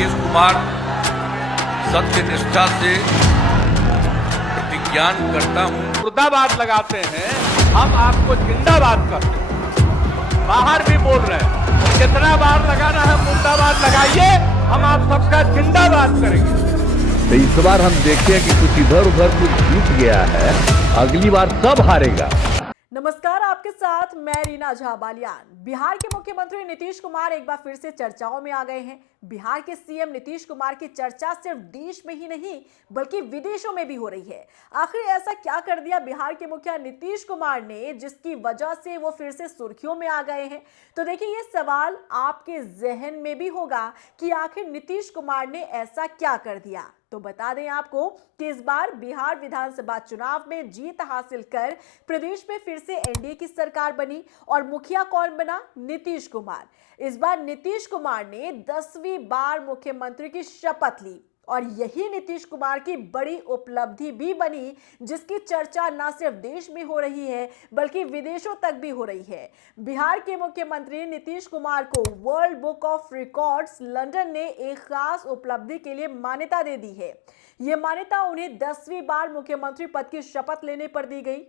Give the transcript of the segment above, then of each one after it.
नीतीश कुमार सत्य निष्ठा से प्रतिज्ञान करता हूं। मुर्दाबाद लगाते हैं, हम आपको जिंदाबाद करते हैं। बाहर भी बोल रहे हैं, जितना बार लगाना है मुर्दाबाद लगाइए, हम आप सबका जिंदाबाद करेंगे। तो इस बार हम देखते हैं कि कुछ इधर उधर कुछ जीत गया है, अगली बार सब हारेगा। नमस्कार, आपके साथ मैं रीना झा बालियान। बिहार के मुख्यमंत्री नीतीश कुमार एक बार फिर से चर्चाओं में आ गए हैं। बिहार के सीएम नीतीश कुमार की चर्चा सिर्फ देश में ही नहीं बल्कि विदेशों में भी हो रही है। आखिर ऐसा क्या कर दिया बिहार के मुखिया नीतीश कुमार ने जिसकी वजह से वो फिर से सुर्खियों में आ गए हैं? तो देखिए, ये सवाल आपके जहन में भी होगा कि आखिर नीतीश कुमार ने ऐसा क्या कर दिया। तो बता दें आपको कि इस बार बिहार विधानसभा चुनाव में जीत हासिल कर प्रदेश में फिर से एनडीए की सरकार बनी और मुखिया कौन बना? नीतीश कुमार। इस बार नीतीश कुमार ने 10वीं बार मुख्यमंत्री की शपथ ली और यही नीतीश कुमार की बड़ी उपलब्धि भी बनी, जिसकी चर्चा न सिर्फ देश में हो रही है बल्कि विदेशों तक भी हो रही है। बिहार के मुख्यमंत्री नीतीश कुमार को world book of records London ने एक खास उपलब्धि के लिए मान्यता दे दी है। यह मान्यता उन्हें 10वीं बार मुख्यमंत्री पद की शपथ लेने पर दी गई।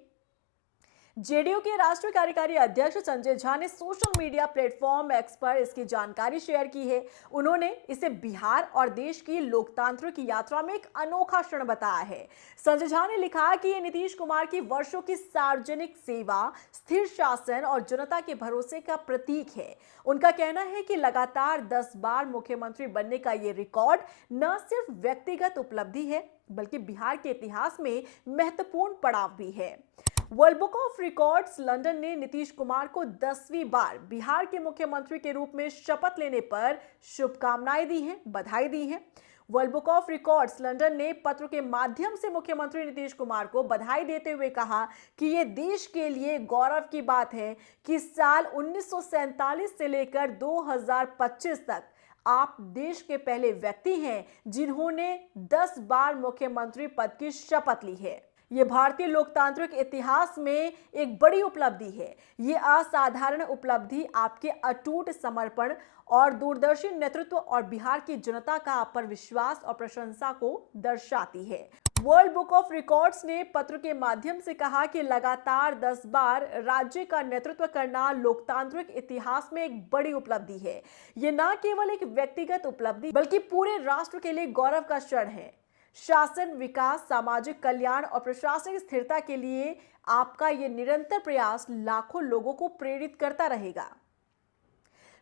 जेडीयू के राष्ट्रीय कार्यकारी अध्यक्ष संजय झा ने सोशल मीडिया प्लेटफॉर्म एक्स पर इसकी जानकारी शेयर की है। उन्होंने इसे बिहार और देश की लोकतंत्र की यात्रा में एक अनोखा क्षण बताया है। संजय झा ने लिखा कि ये नीतीश कुमार की वर्षों की सार्वजनिक सेवा, स्थिर शासन और जनता के भरोसे का प्रतीक है। उनका कहना है कि लगातार 10 बार मुख्यमंत्री बनने का ये रिकॉर्ड न सिर्फ व्यक्तिगत उपलब्धि है बल्कि बिहार के इतिहास में महत्वपूर्ण पड़ाव भी है। World book of records London ने नीतीश कुमार को 10वीं बार बिहार के मुख्यमंत्री के रूप में शपथ लेने पर शुभकामनाएं दी हैं, बधाई दी है। World book of records London ने पत्र के माध्यम से मुख्यमंत्री नीतीश कुमार को बधाई देते हुए कहा कि ये देश के लिए गौरव की बात है कि साल 1947 से लेकर 2025 तक आप देश के पहले व्यक्ति हैं जिन्होंने 10 बार मुख्यमंत्री पद की शपथ ली है। ये भारतीय लोकतांत्रिक इतिहास में एक बड़ी उपलब्धि है। ये असाधारण उपलब्धि आपके अटूट समर्पण और दूरदर्शी नेतृत्व और बिहार की जनता का आप पर विश्वास और प्रशंसा को दर्शाती है। वर्ल्ड बुक ऑफ रिकॉर्ड्स ने पत्र के माध्यम से कहा कि लगातार 10 बार राज्य का नेतृत्व करना लोकतांत्रिक इतिहास में एक बड़ी उपलब्धि है। ये न केवल एक व्यक्तिगत उपलब्धि बल्कि पूरे राष्ट्र के लिए गौरव का क्षण है। शासन, विकास, सामाजिक कल्याण और प्रशासनिक स्थिरता के लिए आपका ये निरंतर प्रयास लाखों लोगों को प्रेरित करता रहेगा।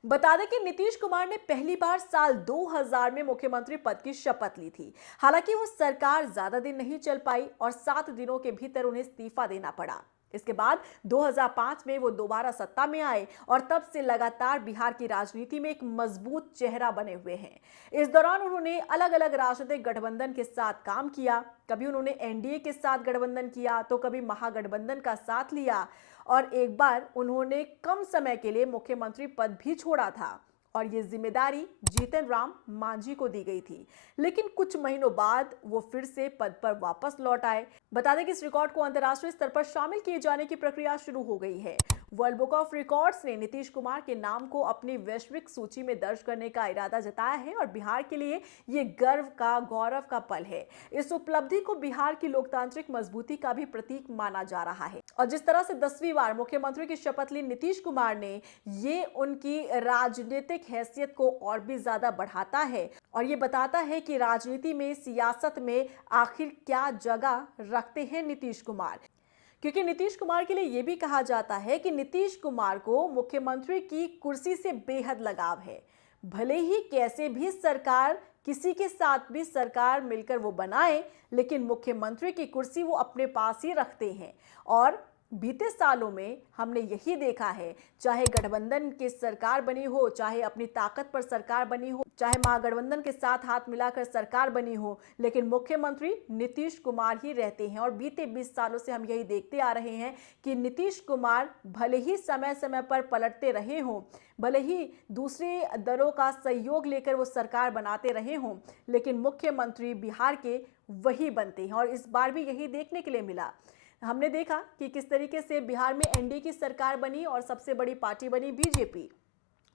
बता दें कि नीतीश कुमार ने पहली बार साल 2000 में मुख्यमंत्री पद की शपथ ली थी। हालांकि वो सरकार ज्यादा दिन नहीं चल पाई और 7 दिनों के भीतर उन्हें इस्तीफा देना पड़ा। इसके बाद 2005 में वो दोबारा सत्ता में आए और तब से लगातार बिहार की राजनीति में एक मजबूत चेहरा बने हुए हैं। इस दौरान उन्होंने अलग अलग राजनीतिक गठबंधन के साथ काम किया। कभी उन्होंने एनडीए के साथ गठबंधन किया तो कभी महागठबंधन का साथ लिया और एक बार उन्होंने कम समय के लिए मुख्यमंत्री पद भी छोड़ा था और ये जिम्मेदारी जीतन राम मांझी को दी गई थी। लेकिन कुछ महीनों बाद वो फिर से पद पर वापस लौट आए। बता दें कि इस रिकॉर्ड को अंतर्राष्ट्रीय स्तर पर शामिल किए जाने की प्रक्रिया शुरू हो गई है। वर्ल्ड बुक ऑफ रिकॉर्ड्स ने नीतीश कुमार के नाम को अपनी वैश्विक सूची में दर्ज करने का इरादा जताया है और बिहार के लिए ये गर्व का, गौरव का पल है। इस उपलब्धि को बिहार की लोकतांत्रिक मजबूती का भी प्रतीक माना जा रहा है और जिस तरह से 10वीं बार मुख्यमंत्री की शपथ ली नीतीश कुमार ने, ये उनकी राजनीतिक हैसियत को और भी ज्यादा बढ़ाता है और ये बताता है कि राजनीति में, सियासत में आखिर क्या जगह रखते हैं नीतीश कुमार। क्योंकि नीतीश कुमार के लिए यह भी कहा जाता है कि नीतीश कुमार को मुख्यमंत्री की कुर्सी से बेहद लगाव है। भले ही कैसे भी सरकार, किसी के साथ भी सरकार मिलकर वो बनाए, लेकिन मुख्यमंत्री की कुर्सी वो अपने पास ही रखते हैं। और बीते सालों में हमने यही देखा है, चाहे गठबंधन की सरकार बनी हो, चाहे अपनी ताकत पर सरकार बनी हो, चाहे महागठबंधन के साथ हाथ मिलाकर सरकार बनी हो, लेकिन मुख्यमंत्री नीतीश कुमार ही रहते हैं। और बीते 20 सालों से हम यही देखते आ रहे हैं कि नीतीश कुमार भले ही समय समय पर पलटते रहे हों, भले ही दूसरे दलों का सहयोग लेकर वो सरकार बनाते रहे हों, लेकिन मुख्यमंत्री बिहार के वही बनते हैं। और इस बार भी यही देखने के लिए मिला। हमने देखा कि किस तरीके से बिहार में एनडीए की सरकार बनी और सबसे बड़ी पार्टी बनी बीजेपी।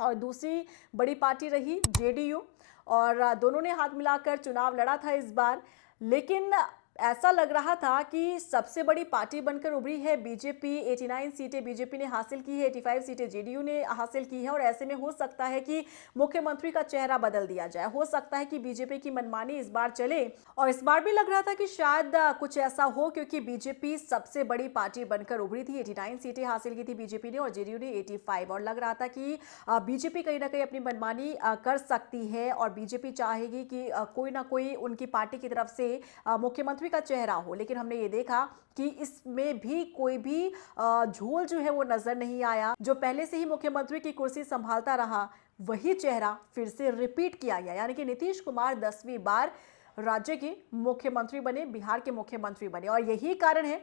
और दूसरी बड़ी पार्टी रही जेडीयू, और दोनों ने हाथ मिलाकर चुनाव लड़ा था इस बार। लेकिन ऐसा लग रहा था कि सबसे बड़ी पार्टी बनकर उभरी है बीजेपी। 89 सीटें बीजेपी ने हासिल की है, 85 सीटें जेडीयू ने हासिल की है, और ऐसे में हो सकता है कि मुख्यमंत्री का चेहरा बदल दिया जाए। हो सकता है कि बीजेपी की मनमानी इस बार चले, और इस बार भी लग रहा था कि शायद कुछ ऐसा हो, क्योंकि बीजेपी सबसे बड़ी पार्टी बनकर उभरी थी। 89 सीटें हासिल की थी बीजेपी ने और जेडीयू ने 85, और लग रहा था कि बीजेपी कहीं ना कहीं अपनी मनमानी कर सकती है, और बीजेपी चाहेगी कि कोई ना कोई उनकी पार्टी की तरफ से मुख्यमंत्री का चेहरा हो। लेकिन हमने ये देखा कि इसमें भी कोई भी झोल जो है वो नजर नहीं आया। जो पहले से ही मुख्यमंत्री की कुर्सी संभालता रहा, वही चेहरा फिर से रिपीट किया गया, यानी कि नीतीश कुमार 10वीं बार राज्य के मुख्यमंत्री बने, बिहार के मुख्यमंत्री बने। और यही कारण है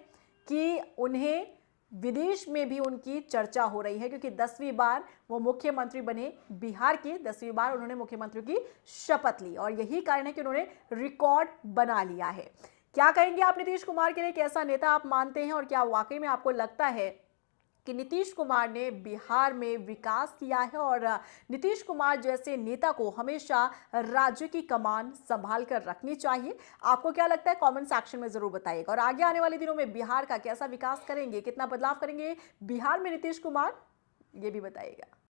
कि उन्हें विदेश में भी उनकी चर्चा हो रही है, क्योंकि 10वीं बार वो मुख्यमंत्री बने बिहार के, 10वीं बार उन्होंने मुख्यमंत्री की शपथ ली, और यही कारण है कि उन्होंने रिकॉर्ड बना लिया है। क्या कहेंगे आप नीतीश कुमार के लिए? कैसा नेता आप मानते हैं, और क्या वाकई में आपको लगता है कि नीतीश कुमार ने बिहार में विकास किया है, और नीतीश कुमार जैसे नेता को हमेशा राज्य की कमान संभाल कर रखनी चाहिए? आपको क्या लगता है, कमेंट सेक्शन में जरूर बताइएगा। और आगे आने वाले दिनों में बिहार का कैसा विकास करेंगे, कितना बदलाव करेंगे बिहार में नीतीश कुमार, ये भी बताइएगा।